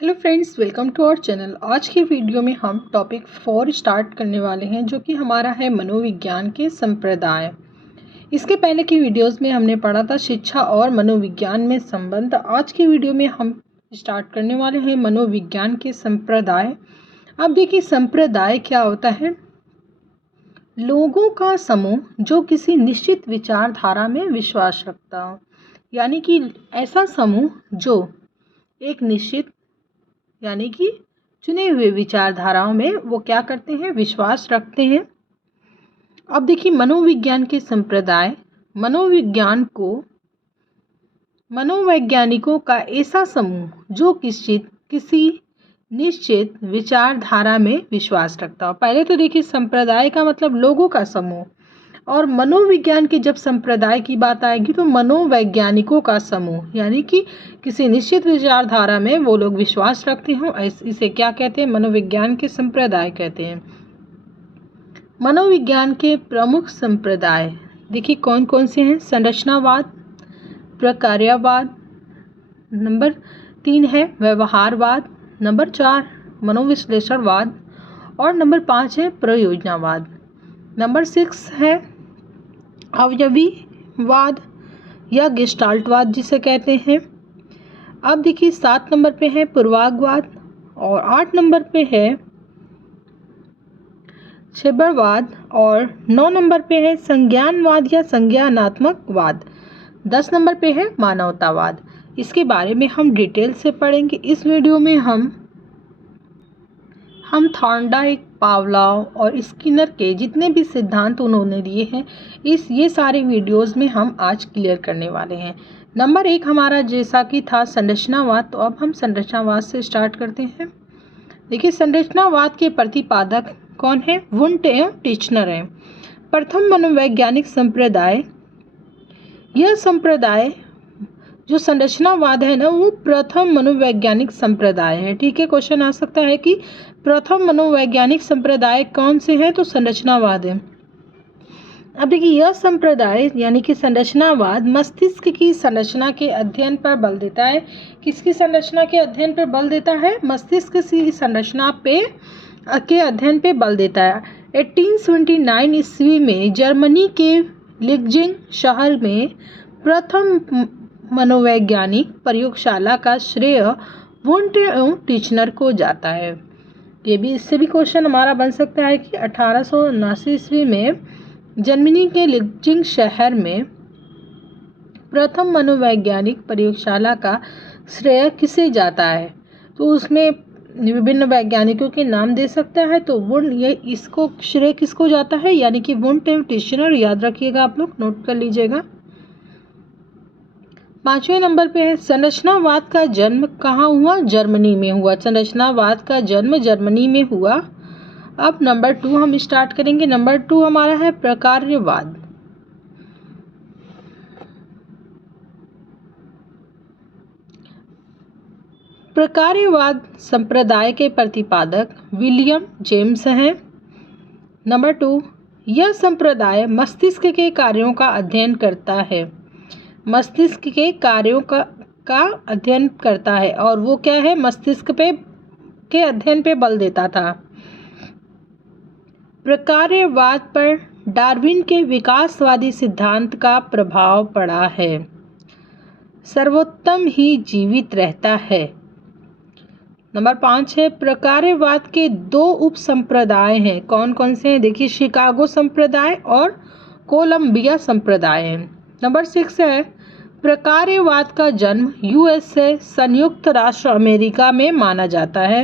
Hello friends, welcome to our channel. आज की video में हम टॉपिक 4 स्टार्ट करने वाले हैं, जो कि हमारा है मनोविज्ञान के संप्रदाय। इसके पहले की वीडियोस में हमने पढ़ा था शिक्षा और मनोविज्ञान में संबंध। आज की वीडियो में हम स्टार्ट करने वाले हैं मनोविज्ञान के संप्रदाय। अब देखिए, संप्रदाय क्या होता है? लोगों का समूह जो किसी निश्चित विचारधारा में विश्वास रखता हो, यानी कि ऐसा समूह जो एक निश्चित यानी कि चुने हुए विचारधाराओं में वो क्या करते हैं, विश्वास रखते हैं। अब देखिए, मनोविज्ञान के संप्रदाय मनोविज्ञान को मनोवैज्ञानिकों का ऐसा समूह जो किसी निश्चित विचारधारा में विश्वास रखता हो। पहले तो देखिए, संप्रदाय का मतलब लोगों का समूह, और मनोविज्ञान की जब संप्रदाय की बात आएगी तो मनोवैज्ञानिकों का समूह, यानी कि किसी निश्चित विचारधारा में वो लोग विश्वास रखते हो। इसे क्या कहते हैं? मनोविज्ञान के संप्रदाय कहते हैं। मनोविज्ञान के प्रमुख संप्रदाय देखिए कौन कौन से हैं। संरचनावाद, प्रकार्यवाद, नंबर 3 है व्यवहारवाद, नंबर 4 मनोविश्लेषणवाद, और नंबर 5 है प्रयोजनवाद। नंबर 6 है अवयवीवाद या गेस्टाल्टवाद जिसे कहते हैं। अब देखिए, 7 नंबर पे है पूर्वाग्रवाद, और 8 नंबर पे है छिबरवाद, और 9 नंबर पे है संज्ञानवाद या संज्ञानात्मकवाद। 10 नंबर पे है मानवतावाद। इसके बारे में हम डिटेल से पढ़ेंगे। इस वीडियो में हम थॉर्नडाइक, पावलोव और स्किनर के जितने भी सिद्धांत उन्होंने दिए हैं, ये सारे वीडियोस में हम आज क्लियर करने वाले हैं। नंबर 1 हमारा जैसा कि था संरचनावाद, तो अब हम संरचनावाद से स्टार्ट करते हैं। देखिए, संरचनावाद के प्रतिपादक कौन है? वुंट एवं टिचनर है। प्रथम मनोवैज्ञानिक संप्रदाय, यह संप्रदाय जो संरचनावाद है ना, वो प्रथम मनोवैज्ञानिक संप्रदाय है। ठीक है, क्वेश्चन आ सकता है कि प्रथम मनोवैज्ञानिक संप्रदाय कौन से हैं? तो संरचनावाद है। अब देखिए, यह संप्रदाय यानी कि संरचनावाद मस्तिष्क की संरचना के अध्ययन पर बल देता है। किसकी संरचना के अध्ययन पर बल देता है? मस्तिष्क की संरचना के अध्ययन पे बल देता है। 1829 ईस्वी में जर्मनी के लीप्जिग शहर में प्रथम मनोवैज्ञानिक प्रयोगशाला का श्रेय वुंट एवं टिचनर को जाता है। ये भी, इससे भी क्वेश्चन हमारा बन सकता है कि 1879 ईस्वी में जर्मनी के लीप्जिग शहर में प्रथम मनोवैज्ञानिक प्रयोगशाला का श्रेय किसे जाता है? तो उसमें विभिन्न वैज्ञानिकों के नाम दे सकता है। तो इसको श्रेय किसको जाता है? यानी कि वुंट एवं टिचनर। याद रखिएगा, आप लोग नोट कर लीजिएगा। 5वें नंबर पे है संरचनावाद का जन्म कहाँ हुआ? जर्मनी में हुआ। संरचनावाद का जन्म जर्मनी में हुआ। अब नंबर 2 हम स्टार्ट करेंगे। नंबर 2 हमारा है प्रकार्यवाद। प्रकार्यवाद संप्रदाय के प्रतिपादक विलियम जेम्स हैं। नंबर 2, यह संप्रदाय मस्तिष्क के कार्यों का अध्ययन करता है। मस्तिष्क के कार्यों का अध्ययन करता है, और वो क्या है? मस्तिष्क के अध्ययन पे बल देता था। प्रकार्यवाद पर डार्विन के विकासवादी सिद्धांत का प्रभाव पड़ा है। सर्वोत्तम ही जीवित रहता है। नंबर 5 है प्रकार्यवाद के 2 उप संप्रदाय हैं। कौन कौन से हैं? देखिए, शिकागो संप्रदाय और कोलंबिया संप्रदाय है। नंबर 6 है प्रकार्यवाद का जन्म यूएसए संयुक्त राष्ट्र अमेरिका में माना जाता है।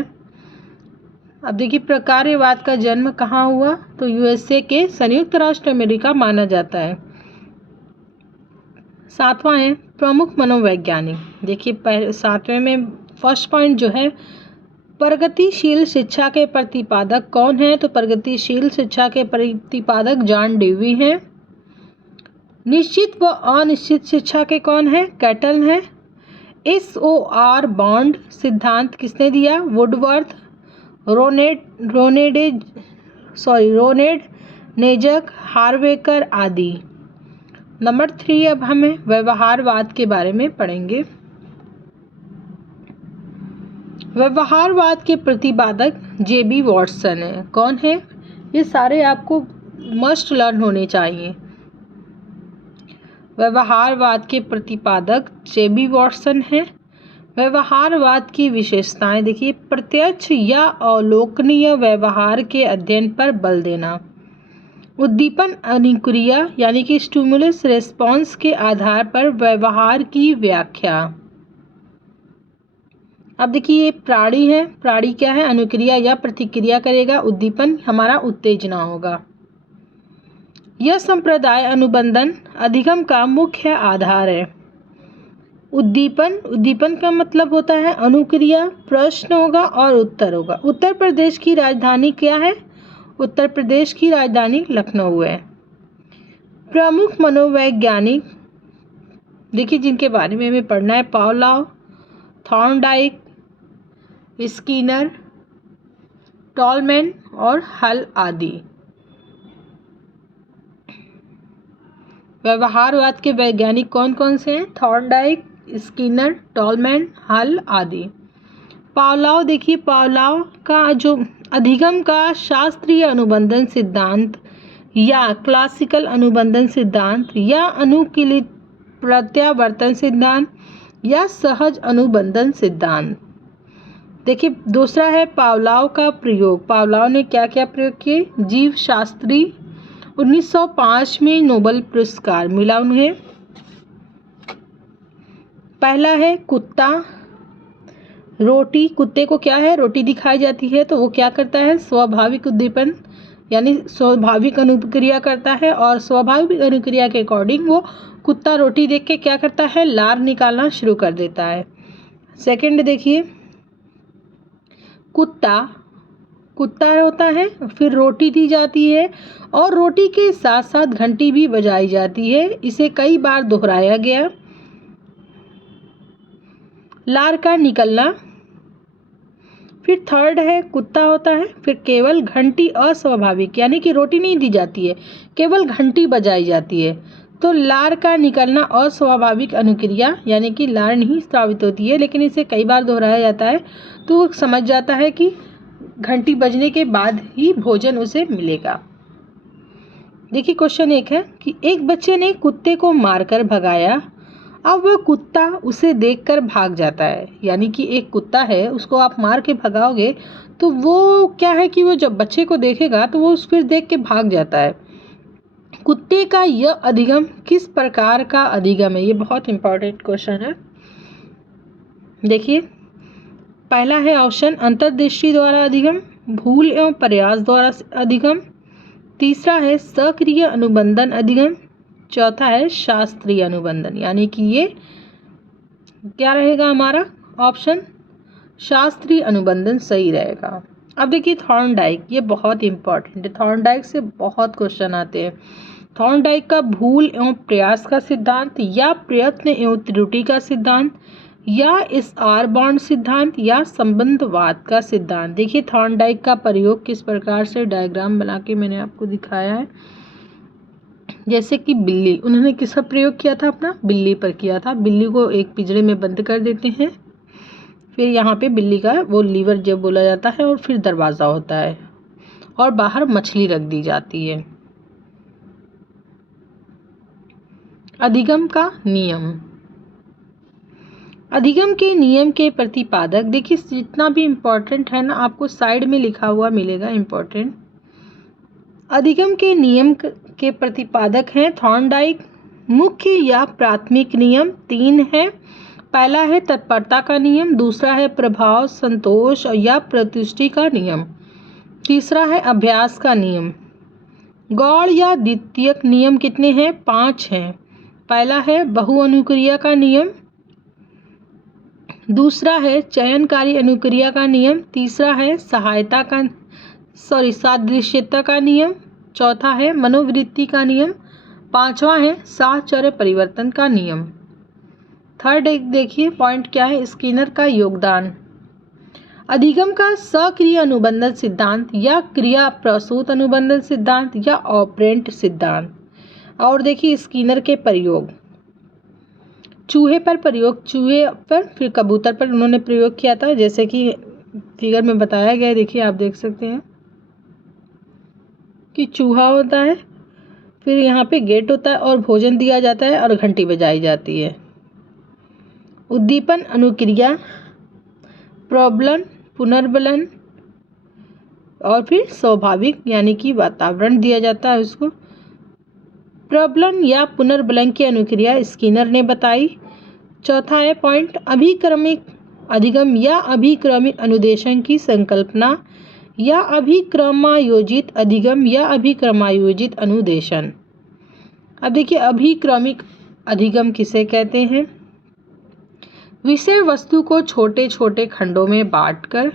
अब देखिए, प्रकार्यवाद का जन्म कहाँ हुआ? तो यूएसए के संयुक्त राष्ट्र अमेरिका माना जाता है। 7वां है प्रमुख मनोवैज्ञानिक। देखिए, 7वें में फर्स्ट पॉइंट जो है, प्रगतिशील शिक्षा के प्रतिपादक कौन है? तो प्रगतिशील शिक्षा के प्रतिपादक जॉन डेवी हैं। निश्चित व अनिश्चित शिक्षा के कौन है? कैटल हैं। SOR बॉन्ड सिद्धांत किसने दिया? वुडवर्थ, रोनेड नेजक, हार्वेकर आदि। नंबर 3 अब हमें व्यवहारवाद के बारे में पढ़ेंगे। व्यवहारवाद के प्रतिपादक जेबी वॉटसन है। कौन है? ये सारे आपको मस्ट लर्न होने चाहिए। व्यवहारवाद के प्रतिपादक जेबी वॉटसन है। व्यवहारवाद की विशेषताएं देखिए, प्रत्यक्ष या अवलोकनीय व्यवहार के अध्ययन पर बल देना, उद्दीपन अनुक्रिया यानी कि स्टिमुलस रेस्पॉन्स के आधार पर व्यवहार की व्याख्या। अब देखिए ये प्राणी है, प्राणी क्या है? अनुक्रिया या प्रतिक्रिया करेगा, उद्दीपन हमारा उत्तेजना होगा। यह संप्रदाय अनुबंधन अधिगम का मुख्य आधार है। उद्दीपन का मतलब होता है अनुक्रिया, प्रश्न होगा और उत्तर होगा। उत्तर प्रदेश की राजधानी क्या है? उत्तर प्रदेश की राजधानी लखनऊ है। प्रमुख मनोवैज्ञानिक देखिए जिनके बारे में हमें पढ़ना है, पावलोव, थॉर्नडाइक, स्किनर, टॉलमैन और हल आदि। व्यवहारवाद के वैज्ञानिक कौन कौन से हैं? थॉर्नडाइक, स्किनर, टॉलमैन, हल आदि। पावलोव देखिए, पावलोव का जो अधिगम का शास्त्रीय अनुबंधन सिद्धांत या क्लासिकल अनुबंधन सिद्धांत या अनुकूलित प्रत्यावर्तन सिद्धांत या सहज अनुबंधन सिद्धांत। देखिए दूसरा है पावलोव का प्रयोग। पावलोव ने क्या क्या प्रयोग किए? जीव शास्त्री, 1905 में नोबेल पुरस्कार मिला उन्हें। पहला है कुत्ता, रोटी, कुत्ते को क्या है? रोटी दिखाई जाती है तो वो क्या करता है? स्वाभाविक उद्दीपन यानी स्वाभाविक अनुक्रिया करता है, और स्वाभाविक अनुक्रिया के अकॉर्डिंग वो कुत्ता रोटी देख के क्या करता है? लार निकालना शुरू कर देता है। सेकंड देखिए, कुत्ता होता है, फिर रोटी दी जाती है और रोटी के साथ साथ घंटी भी बजाई जाती है। इसे कई बार दोहराया गया। लार का निकलना। फिर थर्ड है कुत्ता होता है, फिर केवल घंटी अस्वाभाविक यानी कि रोटी नहीं दी जाती है, केवल घंटी बजाई जाती है। तो लार का निकलना अस्वाभाविक अनुक्रिया यानी कि लार नहीं स्रावित होती है, लेकिन इसे कई बार दोहराया जाता है तो वो समझ जाता है कि घंटी बजने के बाद ही भोजन उसे मिलेगा। देखिए क्वेश्चन एक है कि एक बच्चे ने कुत्ते को मारकर भगाया, अब वह कुत्ता उसे देखकर भाग जाता है। यानी कि एक कुत्ता है, उसको आप मार के भगाओगे तो वो क्या है कि वो जब बच्चे को देखेगा तो वो फिर देख के भाग जाता है। कुत्ते का यह अधिगम किस प्रकार का अधिगम है? ये बहुत इंपॉर्टेंट क्वेश्चन है। देखिए पहला है ऑप्शन अंतर्दृष्टि द्वारा अधिगम, भूल एवं प्रयास द्वारा अधिगम, तीसरा है सक्रिय अनुबंधन अधिगम, चौथा है शास्त्रीय अनुबंधन। यानी कि ये क्या रहेगा हमारा ऑप्शन? शास्त्रीय अनुबंधन सही रहेगा। अब देखिए थॉर्नडाइक, ये बहुत इंपॉर्टेंट है। थॉर्नडाइक से बहुत क्वेश्चन आते हैं। थॉर्नडाइक का भूल एवं प्रयास का सिद्धांत या प्रयत्न एवं त्रुटि का सिद्धांत या SR बॉन्ड सिद्धांत या संबंधवाद का सिद्धांत। देखिए थॉर्नडाइक का प्रयोग किस प्रकार से डायग्राम बना के मैंने आपको दिखाया है। जैसे कि बिल्ली, उन्होंने किसका प्रयोग किया था? अपना बिल्ली पर किया था। बिल्ली को एक पिंजरे में बंद कर देते हैं, फिर यहाँ पे बिल्ली का वो लीवर जब बोला जाता है और फिर दरवाज़ा होता है और बाहर मछली रख दी जाती है। अधिगम का नियम। अधिगम के नियम के प्रतिपादक देखिए जितना भी इम्पोर्टेंट है ना आपको साइड में लिखा हुआ मिलेगा इम्पोर्टेंट। अधिगम के नियम के प्रतिपादक हैं थॉर्नडाइक। मुख्य या प्राथमिक नियम 3 है। पहला है तत्परता का नियम, दूसरा है प्रभाव, संतोष या प्रतिष्ठि का नियम, तीसरा है अभ्यास का नियम। गौड़ या द्वितीयक नियम कितने हैं? 5 हैं। पहला है बहुअनुक्रिया का नियम, दूसरा है चयनकारी अनुक्रिया का नियम, तीसरा है सादृश्यता का नियम, चौथा है मनोवृत्ति का नियम, पांचवा है साहचर्य परिवर्तन का नियम। थर्ड एक देखिए पॉइंट क्या है? स्किनर का योगदान। अधिगम का सक्रिय अनुबंधन सिद्धांत या क्रिया प्रसूत अनुबंधन सिद्धांत या ऑपरेंट सिद्धांत। और देखिए स्किनर के प्रयोग। चूहे पर प्रयोग, चूहे पर फिर कबूतर पर उन्होंने प्रयोग किया था, जैसे कि फिगर में बताया गया है। देखिए आप देख सकते हैं कि चूहा होता है, फिर यहाँ पे गेट होता है और भोजन दिया जाता है और घंटी बजाई जाती है। उद्दीपन अनुक्रिया, प्रबलन, पुनर्बलन और फिर स्वाभाविक यानी कि वातावरण दिया जाता है उसको। प्रबलन या पुनर्बलन की अनुक्रिया स्किनर ने बताई। चौथा है पॉइंट, अभिक्रमिक अधिगम या अभिक्रमिक अनुदेशन की संकल्पना या अभिक्रमायोजित अधिगम या अभिक्रमायोजित अनुदेशन। अब देखिए अभिक्रमिक अधिगम किसे कहते हैं? विषय वस्तु को छोटे छोटे खंडों में बांटकर,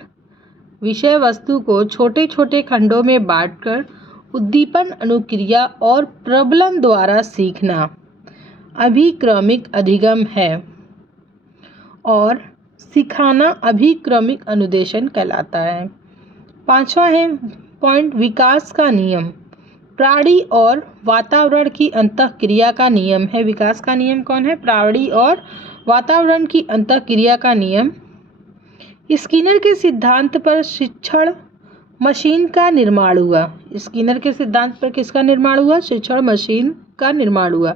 विषय वस्तु को छोटे छोटे खंडों में बांटकर उद्दीपन अनुक्रिया और प्रबलन द्वारा सीखना अभिक्रमिक अधिगम है और सिखाना अभिक्रमिक अनुदेशन कहलाता है। पांचवा है पॉइंट, विकास का नियम, प्राणी और वातावरण की अंतःक्रिया का नियम है। विकास का नियम कौन है? प्राणी और वातावरण की अंतःक्रिया का नियम। स्किनर के सिद्धांत पर शिक्षण मशीन का निर्माण हुआ। स्किनर के सिद्धांत पर किसका निर्माण हुआ? शिक्षण मशीन का निर्माण हुआ।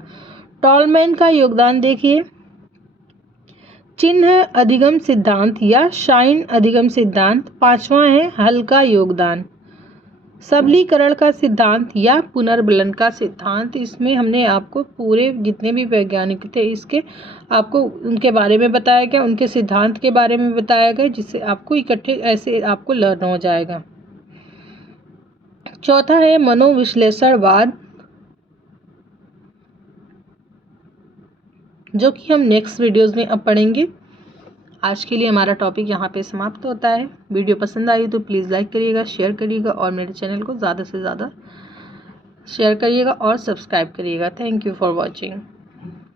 टॉलमैन का योगदान देखिए, चिन्ह अधिगम सिद्धांत या शाइन अधिगम सिद्धांत। पांचवा है हल का योगदान, सबलीकरण का सिद्धांत या पुनर्बलन का सिद्धांत। इसमें हमने आपको पूरे जितने भी वैज्ञानिक थे इसके आपको उनके बारे में बताया गया, उनके सिद्धांत के बारे में बताया गया, जिससे आपको इकट्ठे ऐसे आपको लर्न हो जाएगा। चौथा है मनोविश्लेषणवाद, जो कि हम नेक्स्ट वीडियोस में अब पढ़ेंगे। आज के लिए हमारा टॉपिक यहाँ पे समाप्त होता है। वीडियो पसंद आई तो प्लीज़ लाइक करिएगा, शेयर करिएगा और मेरे चैनल को ज़्यादा से ज़्यादा शेयर करिएगा और सब्सक्राइब करिएगा। Thank you for watching.